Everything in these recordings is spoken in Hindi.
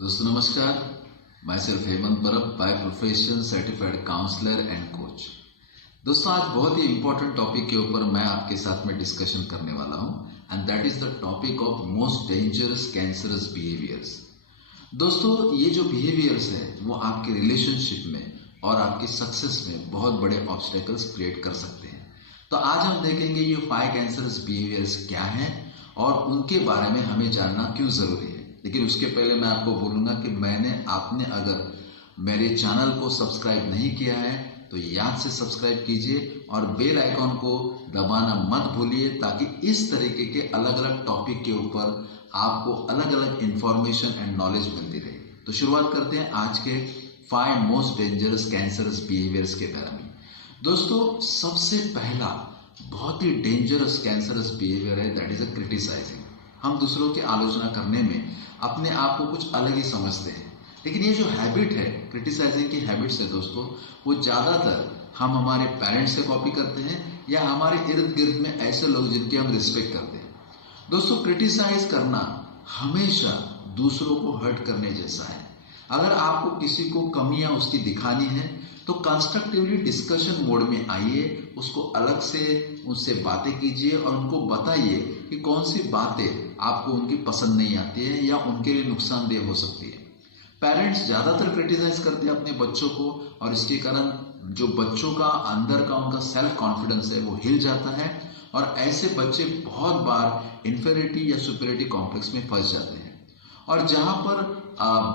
दोस्तों नमस्कार। My self Hemant Parab, by profession certified counsellor and coach. दोस्तों आज बहुत ही इंपॉर्टेंट टॉपिक के ऊपर मैं आपके साथ में डिस्कशन करने वाला हूं and that is the topic of most dangerous cancerous behaviours. दोस्तों ये जो बिहेवियर्स है वो आपके रिलेशनशिप में और आपके सक्सेस में बहुत बड़े ऑब्स्टेकल्स क्रिएट कर सकते हैं। तो आज हम देखेंगे ये 5 कैंसरस बिहेवियर्स क्या हैं और उनके बारे में हमें जानना क्यों जरूरी है। लेकिन उसके पहले मैं आपको बोलूंगा कि आपने अगर मेरे चैनल को सब्सक्राइब नहीं किया है तो याद से सब्सक्राइब कीजिए और बेल आइकॉन को दबाना मत भूलिए, ताकि इस तरीके के अलग अलग टॉपिक के ऊपर आपको अलग अलग इंफॉर्मेशन एंड नॉलेज मिलती रहे। तो शुरुआत करते हैं आज के 5 मोस्ट डेंजरस कैंसरस बिहेवियर्स के बारे में। दोस्तों सबसे पहला बहुत ही डेंजरस कैंसरस बिहेवियर है दैट इज अ क्रिटिसाइजिंग। हम दूसरों की आलोचना करने में अपने आप को कुछ अलग ही समझते हैं, लेकिन ये जो हैबिट है क्रिटिसाइजिंग की हैबिट्स है दोस्तों, वो ज्यादातर हम हमारे पेरेंट्स से कॉपी करते हैं या हमारे इर्द गिर्द में ऐसे लोग जिनकी हम रिस्पेक्ट करते हैं। दोस्तों क्रिटिसाइज करना हमेशा दूसरों को हर्ट करने जैसा है। अगर आपको किसी को कमियां उसकी दिखानी है तो कंस्ट्रक्टिवली डिस्कशन मोड में आइए, उसको अलग से उससे बातें कीजिए और उनको बताइए कि कौन सी बातें आपको उनकी पसंद नहीं आती है या उनके लिए नुकसानदेह हो सकती है। पेरेंट्स ज्यादातर क्रिटिसाइज करते हैं अपने बच्चों को और इसके कारण जो बच्चों का अंदर का उनका सेल्फ कॉन्फिडेंस है वो हिल जाता है और ऐसे बच्चे बहुत बार इंफीरियरिटी या सुपीरियरिटी कॉम्प्लेक्स में फंस जाते हैं। और जहां पर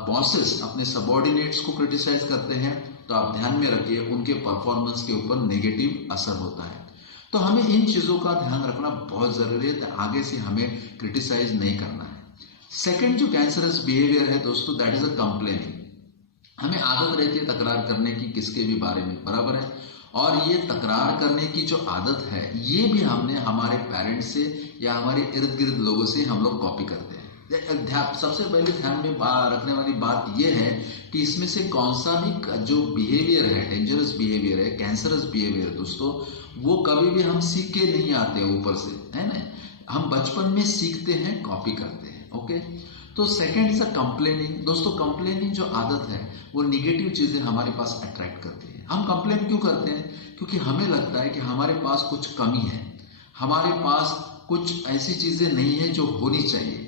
बॉसेस अपने सबऑर्डिनेट्स को क्रिटिसाइज करते हैं तो आप ध्यान में रखिए उनके परफॉर्मेंस के ऊपर नेगेटिव असर होता है। तो हमें इन चीजों का ध्यान रखना बहुत जरूरी है, आगे से हमें क्रिटिसाइज नहीं करना है। सेकंड जो कैंसरस बिहेवियर है दोस्तों दैट इज अ कंप्लेनिंग। हमें आदत रहती है तकरार करने की किसके भी बारे में, बराबर है। और ये तकरार करने की जो आदत है ये भी हमने हमारे पेरेंट्स से या हमारे इर्द गिर्द लोगों से हम लोग कॉपी करते हैं। सबसे पहले ध्यान में रखने वाली बात यह है कि इसमें से कौन सा भी जो बिहेवियर है डेंजरस बिहेवियर है कैंसरस बिहेवियर दोस्तों, वो कभी भी हम सीख के नहीं आते ऊपर से, है ना। हम बचपन में सीखते हैं, कॉपी करते हैं। ओके, तो सेकंड इज अ कंप्लेनिंग। दोस्तों कंप्लेनिंग जो आदत है वो निगेटिव चीजें हमारे पास अट्रैक्ट करती है। हम कंप्लेन क्यों करते हैं? क्योंकि हमें लगता है कि हमारे पास कुछ कमी है, हमारे पास कुछ ऐसी चीजें नहीं है जो होनी चाहिए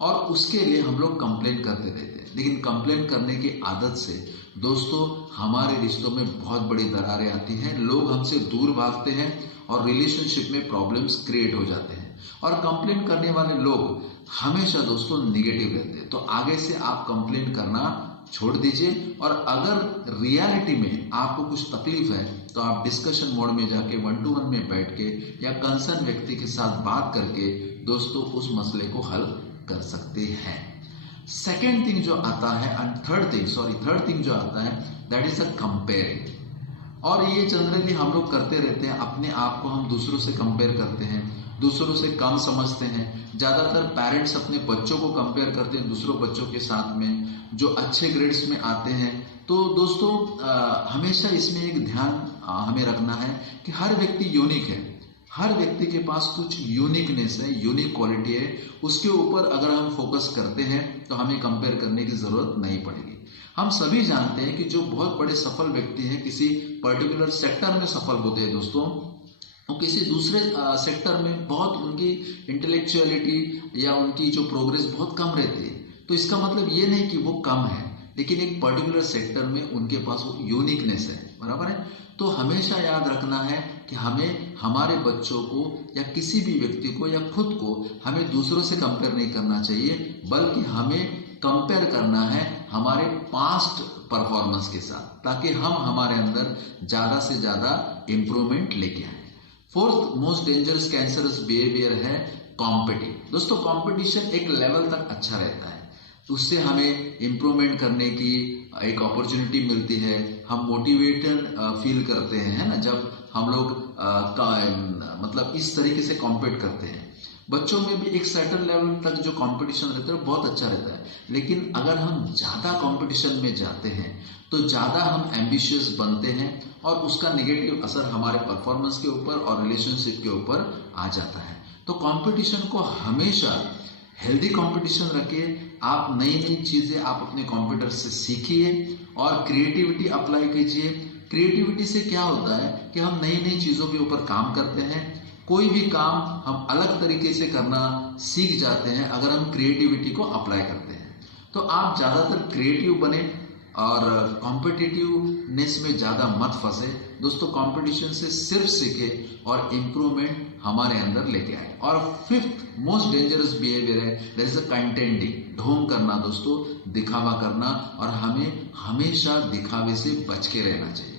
और उसके लिए हम लोग कंप्लेन करते रहते हैं। लेकिन कंप्लेन करने की आदत से दोस्तों हमारे रिश्तों में बहुत बड़ी दरारें आती हैं, लोग हमसे दूर भागते हैं और रिलेशनशिप में प्रॉब्लम्स क्रिएट हो जाते हैं। और कंप्लेन करने वाले लोग हमेशा दोस्तों निगेटिव रहते हैं। तो आगे से आप कंप्लेन करना छोड़ दीजिए और अगर रियलिटी में आपको कुछ तकलीफ है तो आप डिस्कशन मोड में जाके 1-to-1 में बैठ के या कंसर्न व्यक्ति के साथ बात करके दोस्तों उस मसले को हल कर सकते हैं। सेकेंड थिंग जो आता है एंड थर्ड थिंग जो आता है दैट इज अ कंपेयरिंग। और ये जनरली हम लोग करते रहते हैं, अपने आप को हम दूसरों से कंपेयर करते हैं, दूसरों से कम समझते हैं। ज्यादातर पेरेंट्स अपने बच्चों को कंपेयर करते हैं दूसरों बच्चों के साथ में जो अच्छे ग्रेड्स में आते हैं। तो दोस्तों हमेशा इसमें एक ध्यान हमें रखना है कि हर व्यक्ति यूनिक है, हर व्यक्ति के पास कुछ यूनिकनेस है, यूनिक क्वालिटी है। उसके ऊपर अगर हम फोकस करते हैं तो हमें कंपेयर करने की जरूरत नहीं पड़ेगी। हम सभी जानते हैं कि जो बहुत बड़े सफल व्यक्ति हैं किसी पर्टिकुलर सेक्टर में सफल होते हैं दोस्तों, वो किसी दूसरे सेक्टर में बहुत उनकी इंटेलेक्चुअलिटी या उनकी जो प्रोग्रेस बहुत कम रहती है। तो इसका मतलब ये नहीं कि वो कम है, लेकिन एक पर्टिकुलर सेक्टर में उनके पास वो यूनिकनेस है, बराबर है। तो हमेशा याद रखना है कि हमें हमारे बच्चों को या किसी भी व्यक्ति को या खुद को हमें दूसरों से कंपेयर नहीं करना चाहिए, बल्कि हमें कंपेयर करना है हमारे पास्ट परफॉर्मेंस के साथ, ताकि हम हमारे अंदर ज्यादा से ज्यादा इंप्रूवमेंट लेके आए। Fourth most dangerous cancerous behaviour है कॉम्पिटिशन। दोस्तों कॉम्पिटिशन एक लेवल तक अच्छा रहता है, उससे हमें इम्प्रूवमेंट करने की एक अपॉर्चुनिटी मिलती है, हम मोटिवेटेड फील करते हैं, है ना, जब हम लोग मतलब इस तरीके से कॉम्पीट करते हैं। बच्चों में भी एक सर्टेन लेवल तक जो कंपटीशन रहता है बहुत अच्छा रहता है, लेकिन अगर हम ज्यादा कंपटीशन में जाते हैं तो ज्यादा हम एम्बिशियस बनते हैं और उसका नेगेटिव असर हमारे परफॉर्मेंस के ऊपर और रिलेशनशिप के ऊपर आ जाता है। तो कंपटीशन को हमेशा हेल्दी कंपटीशन रखिए, आप नई नई चीजें आप अपने कंप्यूटर से सीखिए और क्रिएटिविटी अप्लाई कीजिए। क्रिएटिविटी से क्या होता है कि हम नई नई चीजों के ऊपर काम करते हैं। कोई भी काम हम अलग तरीके से करना सीख जाते हैं अगर हम क्रिएटिविटी को अप्लाई करते हैं। तो आप ज्यादातर क्रिएटिव बने और कॉम्पिटिटिवनेस में ज्यादा मत फंसे। दोस्तों कंपटीशन से सिर्फ सीखे और इम्प्रूवमेंट हमारे अंदर लेके आए। और फिफ्थ मोस्ट डेंजरस बिहेवियर है दैट इज द कंटेंटिंग, ढोंग करना दोस्तों, दिखावा करना, और हमें हमेशा दिखावे से बच के रहना चाहिए।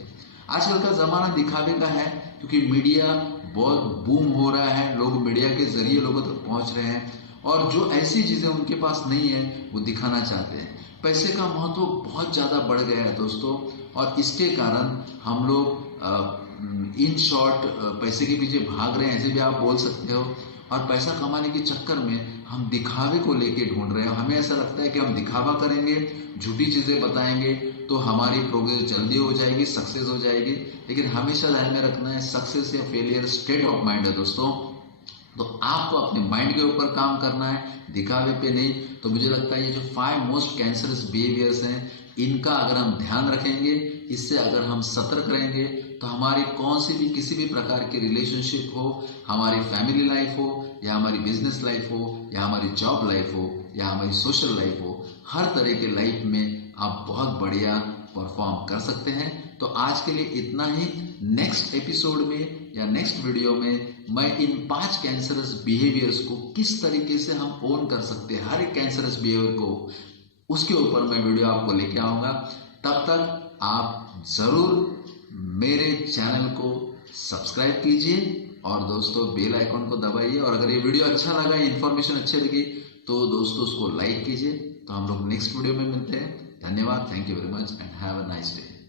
आजकल का जमाना दिखावे का है क्योंकि मीडिया बहुत बूम हो रहा है, लोग मीडिया के जरिए लोगों तक पहुंच रहे हैं और जो ऐसी चीजें उनके पास नहीं है वो दिखाना चाहते हैं। पैसे का महत्व बहुत ज्यादा बढ़ गया है दोस्तों, और इसके कारण हम लोग इन शॉर्ट पैसे के पीछे भाग रहे हैं, ऐसे भी आप बोल सकते हो। और पैसा कमाने के चक्कर में हम दिखावे को लेके ढूंढ रहे हैं। हमें ऐसा लगता है कि हम दिखावा करेंगे, झूठी चीजें बताएंगे तो हमारी प्रोग्रेस जल्दी हो जाएगी, सक्सेस हो जाएगी। लेकिन हमेशा ध्यान में रखना है सक्सेस या फेलियर स्टेट ऑफ माइंड है दोस्तों। तो आपको अपने माइंड के ऊपर काम करना है, दिखावे पे नहीं। तो मुझे लगता है ये जो 5 मोस्ट कैंसरस बिहेवियर्स हैं, इनका अगर हम ध्यान रखेंगे, इससे अगर हम सतर्क रहेंगे, तो हमारी कौन सी भी किसी भी प्रकार की रिलेशनशिप हो, हमारी फैमिली लाइफ हो या हमारी बिजनेस लाइफ हो या हमारी जॉब लाइफ हो या हमारी सोशल लाइफ हो, हर तरह के लाइफ में आप बहुत बढ़िया परफॉर्म कर सकते हैं। तो आज के लिए इतना ही। नेक्स्ट एपिसोड में या नेक्स्ट वीडियो में मैं इन 5 कैंसरस बिहेवियर्स को किस तरीके से हम ओन कर सकते हैं, हर एक कैंसरस बिहेवियर को, उसके ऊपर मैं वीडियो आपको लेके आऊंगा। तब तक आप जरूर मेरे चैनल को सब्सक्राइब कीजिए और दोस्तों बेल आइकॉन को दबाइए। और अगर ये वीडियो अच्छा लगा, इन्फॉर्मेशन अच्छी लगी, तो दोस्तों उसको लाइक कीजिए। तो हम लोग नेक्स्ट वीडियो में मिलते हैं। धन्यवाद, thank you very much and have a nice day.